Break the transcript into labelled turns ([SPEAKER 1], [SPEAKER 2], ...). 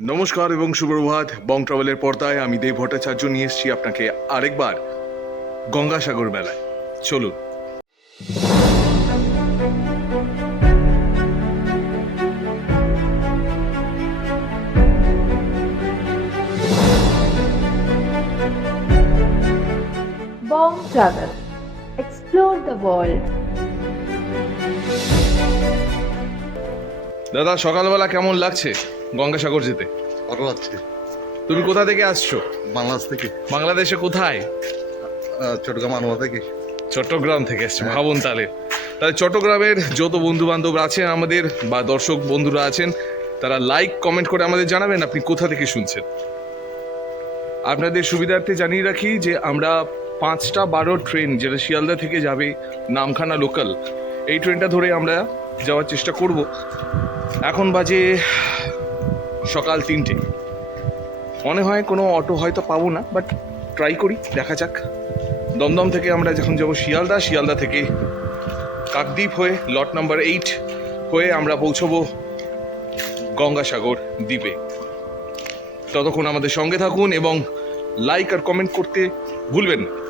[SPEAKER 1] নমস্কার এবং সুপ্রভাত বং ট্রাভেলের পর্দায় আমি দেব ভট্টাচার্য নিয়ে এসেছি আপনাকে আরেকবার গঙ্গাসাগর মেলায় চলুন.
[SPEAKER 2] Explore the world.
[SPEAKER 1] দাদা সকালবেলা কেমন লাগছে গঙ্গাসাগর যেতে?
[SPEAKER 3] ভালো আছে
[SPEAKER 1] তুমি কোথা থেকে আসছো?
[SPEAKER 3] বাংলাদেশ থেকে।
[SPEAKER 1] বাংলাদেশে কোথায়?
[SPEAKER 3] চট্টগ্রাম আনোয়া থেকে।
[SPEAKER 1] চট্টগ্রাম থেকে এসছো। ভাবুন তাহলে। তাহলে চট্টগ্রামের যত বন্ধু বান্ধব আছেন আমাদের বা দর্শক বন্ধুরা আছেন তারা লাইক কমেন্ট করে আমাদের জানাবেন আপনি কোথা থেকে শুনছেন। আপনাদের সুবিধার্থে জানিয়ে রাখি যে আমরা পাঁচটা বারো ট্রেন যেটা শিয়ালদা থেকে যাবে নামখানা লোকাল এই ট্রেনটা ধরে আমরা যাওয়ার চেষ্টা করব। এখন বাজে সকাল তিনটে। মনে হয় কোনো অটো হয়তো পাবো না বাট ট্রাই করি, দেখা যাক। দমদম থেকে আমরা যখন যাব শিয়ালদা শিয়ালদা থেকে কাকদ্বীপ হয়ে লট নাম্বার এইট হয়ে আমরা পৌঁছবো গঙ্গাসাগর দ্বীপে। ততক্ষণ আমাদের সঙ্গে থাকুন এবং লাইক আর কমেন্ট করতে ভুলবেন না।